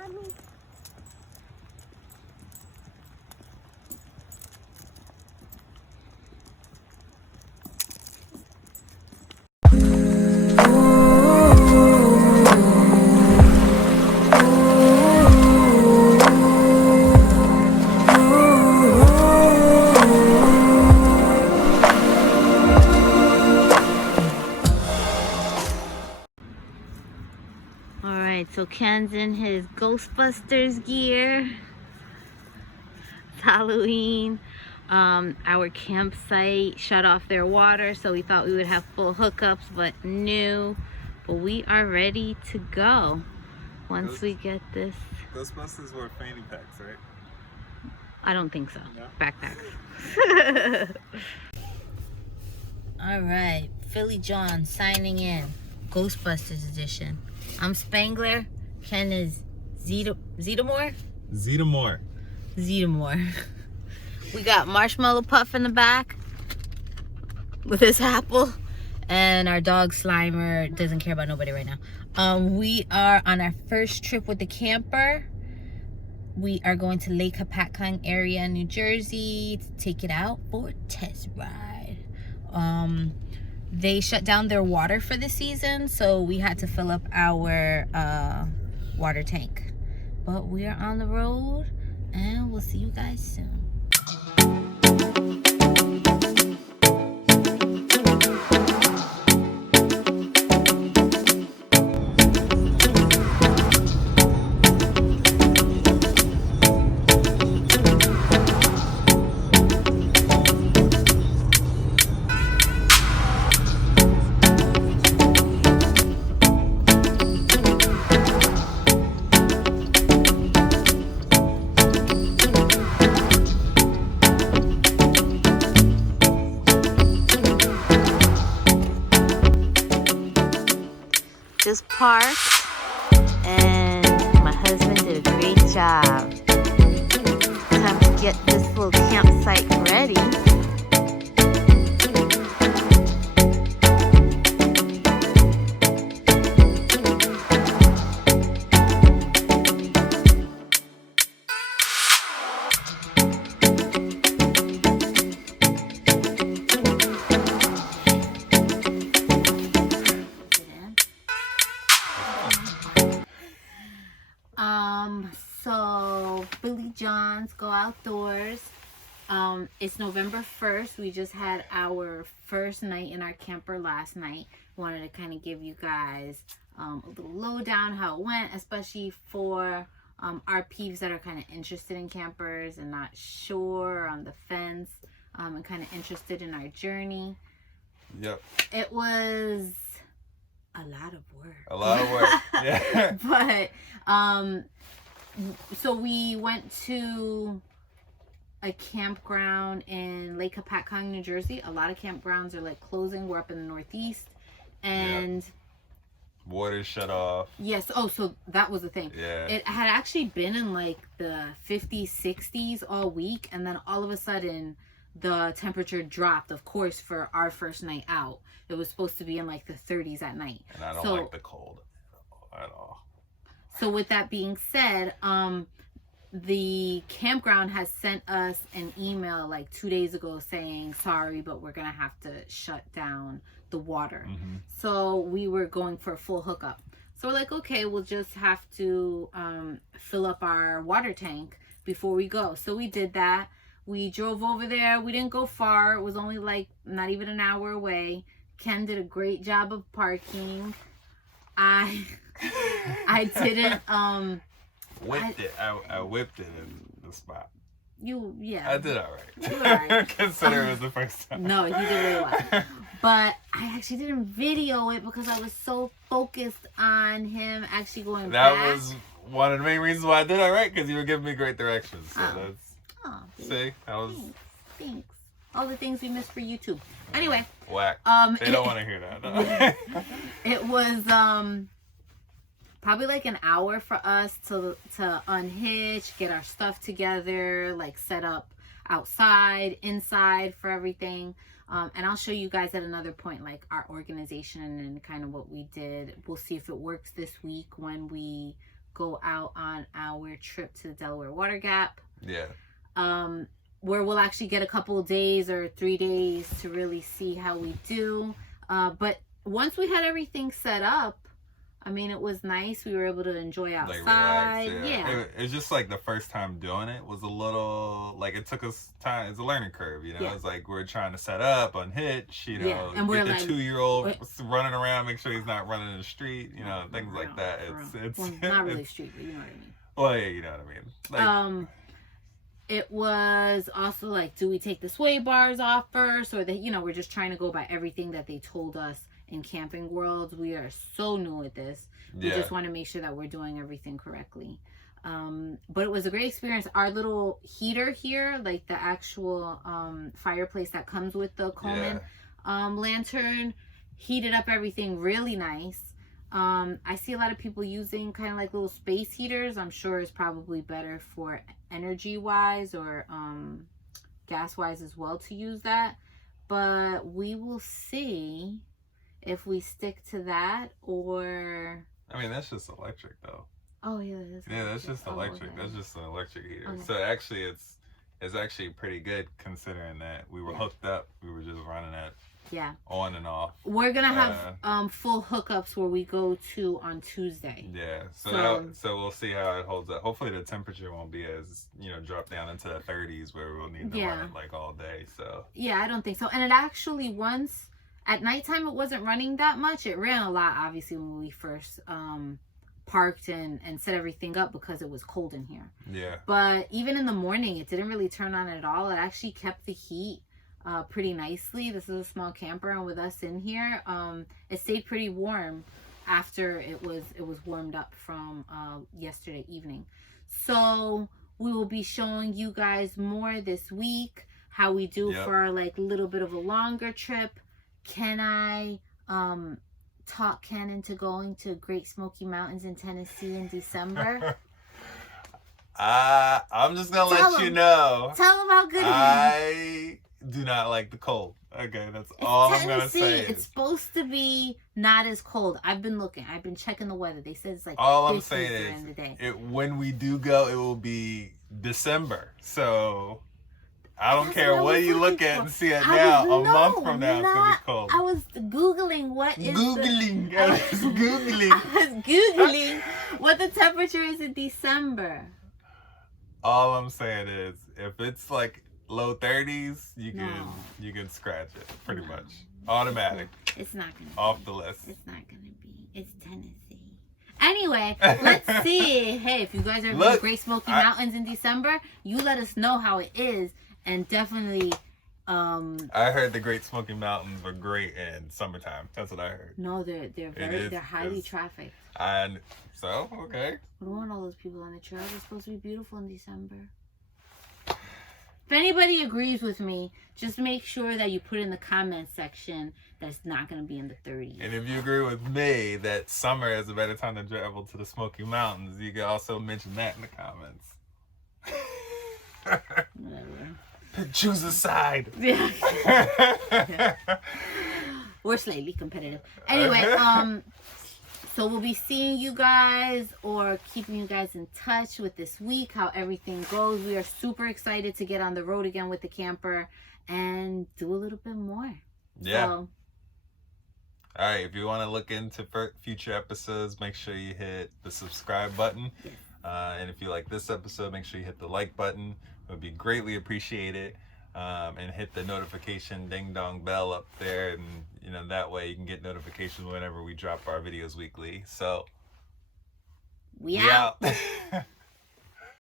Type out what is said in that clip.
Mommy. Alright, so Ken's in his Ghostbusters gear. It's Halloween. Our campsite shut off their water, so we thought we would have full hookups, but no. But we are ready to go once we get this. Ghostbusters were fanny packs, right? I don't think so. No? Backpacks. Alright, Philly John signing in. Ghostbusters edition. I'm Spangler. Ken is Zetamore? Zetamore. We got Marshmallow Puff in the back with his apple. And our dog Slimer doesn't care about nobody right now. We are on our first trip with the camper. We are going to Lake Hopatcong area, New Jersey, to take it out for a test ride. They shut down their water for the season, so we had to fill up our water tank. But we are on the road, and we'll see you guys soon. Just parked, and my husband did a great job. Time to get this little campsite ready. So Billy John's Go Outdoors. It's November 1st. We just had our first night in our camper last night. Wanted to kind of give you guys a little lowdown how it went, especially for our peeps that are kind of interested in campers and not sure, or on the fence, and kind of interested in our journey. Yep. It was a lot of work. A lot of work. Yeah. But so we went to a campground in Lake Hopatcong, New Jersey. A lot of campgrounds are like closing. We're up in the Northeast, and water shut off. Yes. Oh, so that was the thing. Yeah. It had actually been in like the 50s, 60s all week, and then all of a sudden the temperature dropped. Of course, for our first night out, it was supposed to be in like the 30s at night. And I don't like the cold at all. So with that being said, the campground has sent us an email like 2 days ago saying, sorry, but we're gonna have to shut down the water. Mm-hmm. So we were going for a full hookup. So we're like, okay, we'll just have to fill up our water tank before we go. So we did that. We drove over there. We didn't go far. It was only like not even an hour away. Ken did a great job of parking. I didn't whipped it. I whipped it in the spot. Yeah. I did all right. You were all right. Consider it was the first time. No, you did really well. But I actually didn't video it because I was so focused on him actually going back. That was one of the main reasons why I did all right, because you were giving me great directions. So see, that was. Thanks. All the things we missed for YouTube. Anyway. Whack. They don't want to hear that. No. It was probably like an hour for us to unhitch, get our stuff together, like set up outside, inside for everything. And I'll show you guys at another point like our organization and kind of what we did. We'll see if it works this week when we go out on our trip to the Delaware Water Gap. Yeah. Where we'll actually get a couple of days or 3 days to really see how we do. But once we had everything set up, I mean, it was nice. We were able to enjoy outside. Like relax, yeah. It's just like the first time doing it was a little, like, it took us time. It's a learning curve, you know? Yeah. It's like we're trying to set up, unhitch, you know, and we're get the 2-year-old running around, make sure he's not running in the street, you know, things like that. It's well, not really street, but you know what I mean. Well, yeah, you know what I mean. Like, it was also like, do we take the sway bars off first? Or that, you know, we're just trying to go by everything that they told us in Camping World. We are so new at this. We just want to make sure that we're doing everything correctly. But it was a great experience. Our little heater here, like the actual fireplace that comes with the Coleman lantern, heated up everything really nice. I see a lot of people using kind of like little space heaters. I'm sure it's probably better for energy wise or gas wise as well to use that. But we will see if we stick to that or... I mean, that's just electric though. Oh yeah, that's just electric. Okay. That's just an electric heater. Okay. So actually it's actually pretty good considering that we were hooked up. We were just running it on and off. We're gonna have full hookups where we go to on Tuesday. Yeah. So we'll see how it holds up. Hopefully the temperature won't be as, you know, drop down into the 30s where we'll need to run it like all day. So yeah, I don't think so. And it actually once at nighttime it wasn't running that much. It ran a lot obviously when we first parked and set everything up because it was cold in here. Yeah. But even in the morning it didn't really turn on at all. It actually kept the heat pretty nicely. This is a small camper, and with us in here, it stayed pretty warm after it was warmed up from yesterday evening. So we will be showing you guys more this week how we do for our like little bit of a longer trip. Can I talk Ken into going to Great Smoky Mountains in Tennessee in December? I'm just gonna let you know. Tell him how good it is. Do not like the cold. Okay, that's all I'm gonna say. It's supposed to be not as cold. I've been looking. I've been checking the weather. They said it's like all I'm saying is when we do go, it will be December. So I don't care what you look at and see it now. A month from now, it's gonna be cold. I was googling what is googling. I was googling. I was googling what the temperature is in December. All I'm saying is if it's like low 30s, you can scratch it pretty much. Automatic. It's not gonna off the list. It's not gonna be. It's Tennessee. Anyway, let's see. Hey, if you guys are in Great Smoky Mountains in December, you let us know how it is, and definitely. I heard the Great Smoky Mountains were great in summertime. That's what I heard. No, they're highly trafficked. And so okay. We don't want all those people on the trail. It's supposed to be beautiful in December. If anybody agrees with me, just make sure that you put in the comment section that's not going to be in the 30s. And if you agree with me that summer is a better time to travel to the Smoky Mountains, you can also mention that in the comments. Whatever. Choose a side. Yeah. We're slightly competitive. Anyway, so we'll be seeing you guys or keeping you guys in touch with this week, how everything goes. We are super excited to get on the road again with the camper and do a little bit more. Yeah. So, all right. If you want to look into future episodes, make sure you hit the subscribe button. Yes. And if you like this episode, make sure you hit the like button. It would be greatly appreciated. And hit the notification ding dong bell up there, and you know that way you can get notifications whenever we drop our videos weekly. So we out.